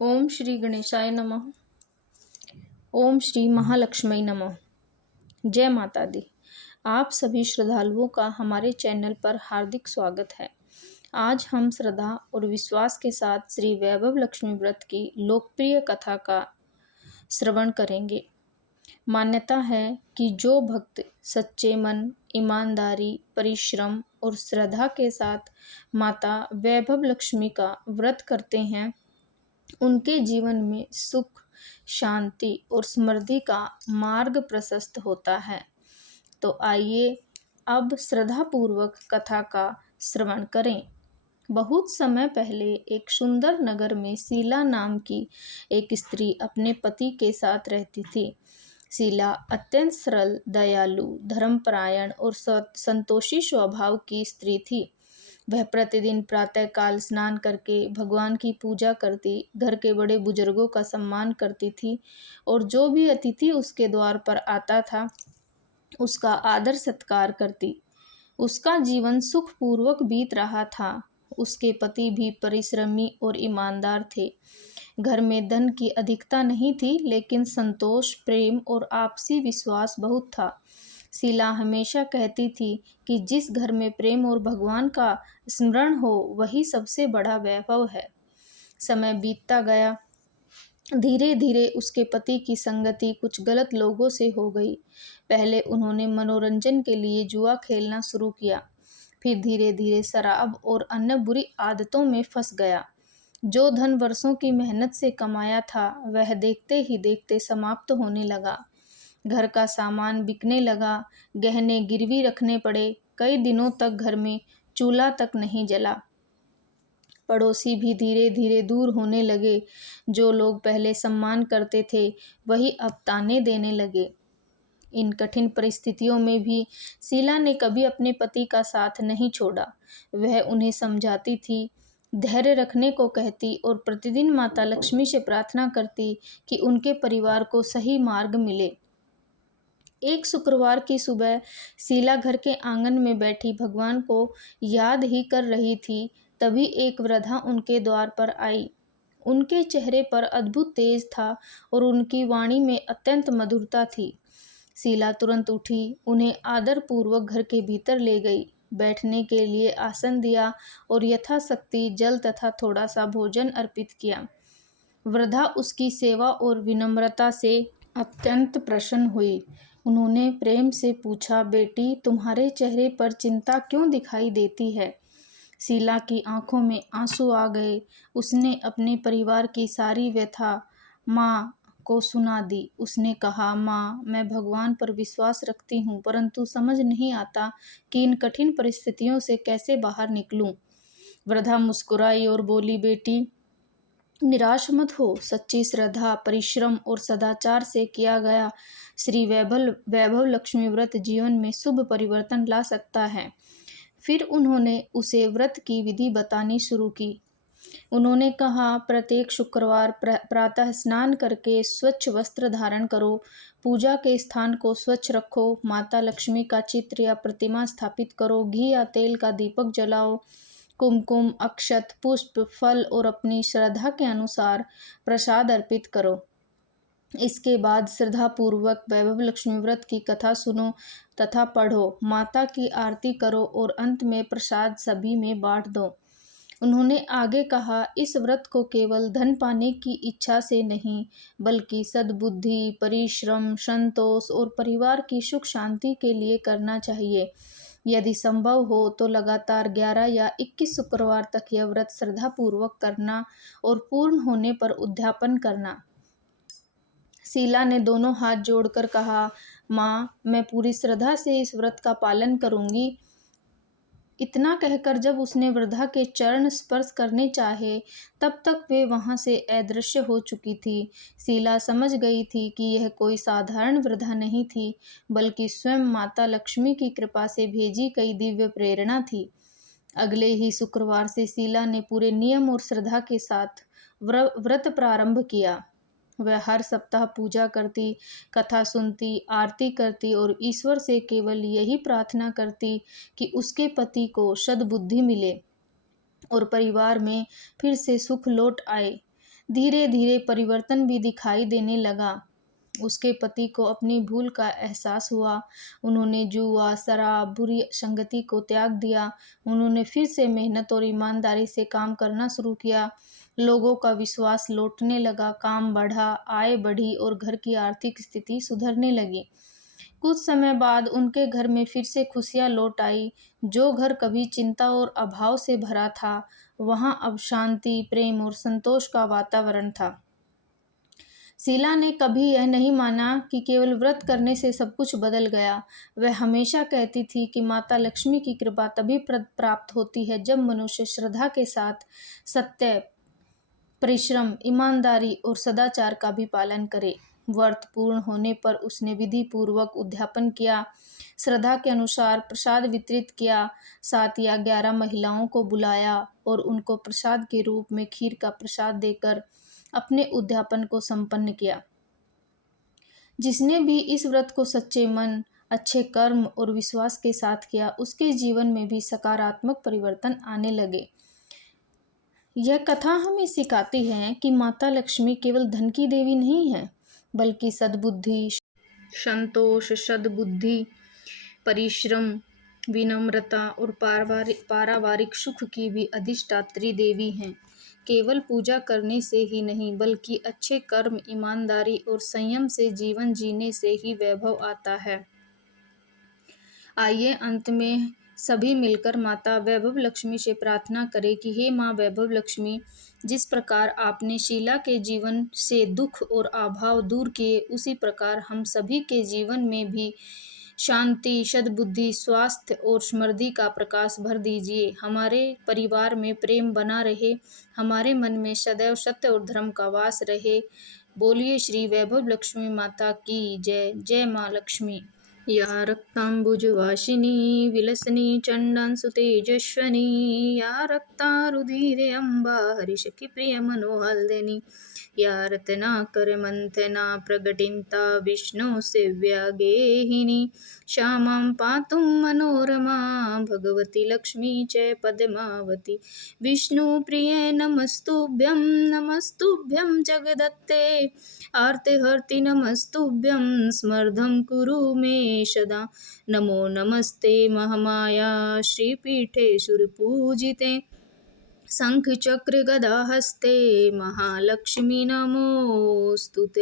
ओम श्री गणेशाय नमः। ओम श्री महालक्ष्मी नमः। जय माता दी। आप सभी श्रद्धालुओं का हमारे चैनल पर हार्दिक स्वागत है। आज हम श्रद्धा और विश्वास के साथ श्री वैभव लक्ष्मी व्रत की लोकप्रिय कथा का श्रवण करेंगे। मान्यता है कि जो भक्त सच्चे मन, ईमानदारी, परिश्रम और श्रद्धा के साथ माता वैभव लक्ष्मी का व्रत करते हैं, उनके जीवन में सुख, शांति और समृद्धि का मार्ग प्रशस्त होता है। तो आइए अब श्रद्धापूर्वक कथा का श्रवण करें। बहुत समय पहले एक सुंदर नगर में शीला नाम की एक स्त्री अपने पति के साथ रहती थी। शीला अत्यंत सरल, दयालु, धर्मपरायण और संतोषी स्वभाव की स्त्री थी। वह प्रतिदिन प्रातःकाल स्नान करके भगवान की पूजा करती, घर के बड़े बुजुर्गों का सम्मान करती थी और जो भी अतिथि उसके द्वार पर आता था उसका आदर सत्कार करती। उसका जीवन सुखपूर्वक बीत रहा था। उसके पति भी परिश्रमी और ईमानदार थे। घर में धन की अधिकता नहीं थी, लेकिन संतोष, प्रेम और आपसी विश्वास बहुत था। शीला हमेशा कहती थी कि जिस घर में प्रेम और भगवान का स्मरण हो वही सबसे बड़ा वैभव है। समय बीतता गया। धीरे धीरे उसके पति की संगति कुछ गलत लोगों से हो गई। पहले उन्होंने मनोरंजन के लिए जुआ खेलना शुरू किया, फिर धीरे धीरे शराब और अन्य बुरी आदतों में फंस गया। जो धन वर्षों की मेहनत से कमाया था वह देखते ही देखते समाप्त होने लगा। घर का सामान बिकने लगा, गहने गिरवी रखने पड़े। कई दिनों तक घर में चूल्हा तक नहीं जला। पड़ोसी भी धीरे धीरे दूर होने लगे। जो लोग पहले सम्मान करते थे वही अब ताने देने लगे। इन कठिन परिस्थितियों में भी शीला ने कभी अपने पति का साथ नहीं छोड़ा। वह उन्हें समझाती थी, धैर्य रखने को कहती और प्रतिदिन माता लक्ष्मी से प्रार्थना करती कि उनके परिवार को सही मार्ग मिले। एक शुक्रवार की सुबह शीला घर के आंगन में बैठी भगवान को याद ही कर रही थी, तभी एक वृद्धा उनके द्वार पर आई। उनके चेहरे पर अद्भुत तेज था और उनकी वाणी में अत्यंत मधुरता थी। शीला तुरंत उठी, उन्हें आदरपूर्वक घर के भीतर ले गई, बैठने के लिए आसन दिया और यथाशक्ति जल तथा थोड़ा सा भोजन अर्पित किया। वृद्धा उसकी सेवा और विनम्रता से अत्यंत प्रसन्न हुई। उन्होंने प्रेम से पूछा, बेटी, तुम्हारे चेहरे पर चिंता क्यों दिखाई देती है? शीला की आंखों में आंसू आ गए। उसने अपने परिवार की सारी व्यथा माँ को सुना दी। उसने कहा, माँ, मैं भगवान पर विश्वास रखती हूँ, परंतु समझ नहीं आता कि इन कठिन परिस्थितियों से कैसे बाहर निकलूं। वृद्धा मुस्कुराई और बोली, बेटी, निराश मत हो। सच्ची श्रद्धा, परिश्रम और सदाचार से किया गया श्री वैभव लक्ष्मी व्रत जीवन में शुभ परिवर्तन ला सकता है। फिर उन्होंने उसे व्रत की विधि बतानी शुरू की। उन्होंने कहा, प्रत्येक शुक्रवार प्रातः स्नान करके स्वच्छ वस्त्र धारण करो, पूजा के स्थान को स्वच्छ रखो, माता लक्ष्मी का चित्र या प्रतिमा स्थापित करो, घी या तेल का दीपक जलाओ, कुमकुम, अक्षत, पुष्प, फल और अपनी श्रद्धा के अनुसार प्रसाद अर्पित करो। इसके बाद श्रद्धापूर्वक वैभव लक्ष्मी व्रत की कथा सुनो तथा पढ़ो, माता की आरती करो और अंत में प्रसाद सभी में बांट दो। उन्होंने आगे कहा, इस व्रत को केवल धन पाने की इच्छा से नहीं, बल्कि सद्बुद्धि, परिश्रम, संतोष और परिवार की सुख शांति के लिए करना चाहिए। यदि संभव हो तो लगातार 11 या 21 शुक्रवार तक यह व्रत श्रद्धापूर्वक करना और पूर्ण होने पर उद्यापन करना। शीला ने दोनों हाथ जोड़कर कहा, माँ, मैं पूरी श्रद्धा से इस व्रत का पालन करूंगी। इतना कहकर जब उसने वृद्धा के चरण स्पर्श करने चाहे, तब तक वे वहां से अदृश्य हो चुकी थी। शीला समझ गई थी कि यह कोई साधारण वृद्धा नहीं थी, बल्कि स्वयं माता लक्ष्मी की कृपा से भेजी गई दिव्य प्रेरणा थी। अगले ही शुक्रवार से शीला ने पूरे नियम और श्रद्धा के साथ व्रत प्रारंभ किया। वह हर सप्ताह पूजा करती, कथा सुनती, आरती करती और ईश्वर से केवल यही प्रार्थना करती कि उसके पति को सद्बुद्धि मिले और परिवार में फिर से सुख लौट आए। धीरे धीरे परिवर्तन भी दिखाई देने लगा। उसके पति को अपनी भूल का एहसास हुआ। उन्होंने जुआ, शराब, बुरी संगति को त्याग दिया। उन्होंने फिर से मेहनत और ईमानदारी से काम करना शुरू किया। लोगों का विश्वास लौटने लगा, काम बढ़ा, आय बढ़ी और घर की आर्थिक स्थिति सुधरने लगी। कुछ समय बाद उनके घर में फिर से खुशियां लौट आई। जो घर कभी चिंता और अभाव से भरा था, वहां अब शांति, प्रेम और संतोष का वातावरण था। शीला ने कभी यह नहीं माना कि केवल व्रत करने से सब कुछ बदल गया। वह हमेशा कहती थी कि माता लक्ष्मी की कृपा तभी प्राप्त होती है जब मनुष्य श्रद्धा के साथ सत्य, परिश्रम, ईमानदारी और सदाचार का भी पालन करे। व्रत पूर्ण होने पर उसने विधि पूर्वक उद्यापन किया, श्रद्धा के अनुसार प्रसाद वितरित किया, 7 या 11 महिलाओं को बुलाया और उनको प्रसाद के रूप में खीर का प्रसाद देकर अपने उद्यापन को संपन्न किया। जिसने भी इस व्रत को सच्चे मन, अच्छे कर्म और विश्वास के साथ किया, उसके जीवन में भी सकारात्मक परिवर्तन आने लगे। यह कथा हमें सिखाती है कि माता लक्ष्मी केवल धन की देवी नहीं है, बल्कि सद्बुद्धि, संतोष, सद्बुद्धि, परिश्रम, विनम्रता और पारिवारिक सुख की भी अधिष्ठात्री देवी हैं। केवल पूजा करने से ही नहीं, बल्कि अच्छे कर्म, ईमानदारी और संयम से जीवन जीने से ही वैभव आता है। आइए अंत में सभी मिलकर माता वैभव लक्ष्मी से प्रार्थना करें कि हे माँ वैभव लक्ष्मी, जिस प्रकार आपने शीला के जीवन से दुख और अभाव दूर किए, उसी प्रकार हम सभी के जीवन में भी शांति, सद्बुद्धि, स्वास्थ्य और समृद्धि का प्रकाश भर दीजिए। हमारे परिवार में प्रेम बना रहे, हमारे मन में सदैव सत्य और धर्म का वास रहे। बोलिए श्री वैभव लक्ष्मी माता की जय। जय माँ लक्ष्मी। या रक्तांबुजवासिनी विलसनी चंडांसु तेजस्वनी, या रक्तारुधिरे अम्बा हरिशकी प्रिय मनोहल्दिनी, या रत्नाकर मंथना प्रगटिन्ता विष्णु सेव्या गेहिनी, श्यामां पातुं मनोरमा भगवती लक्ष्मी च पद्मावती। विष्णुप्रिये नमस्तुभ्यं, नमस्तुभ्यं जगदत्ते, आर्तिहर्ति नमस्तुभ्यं, स्मर्धं कुरु मे सदा। नमो नमस्ते महामाया श्रीपीठे सुरपूजिते, शंख चक्र गदा हस्ते महालक्ष्मी नमोस्तुते।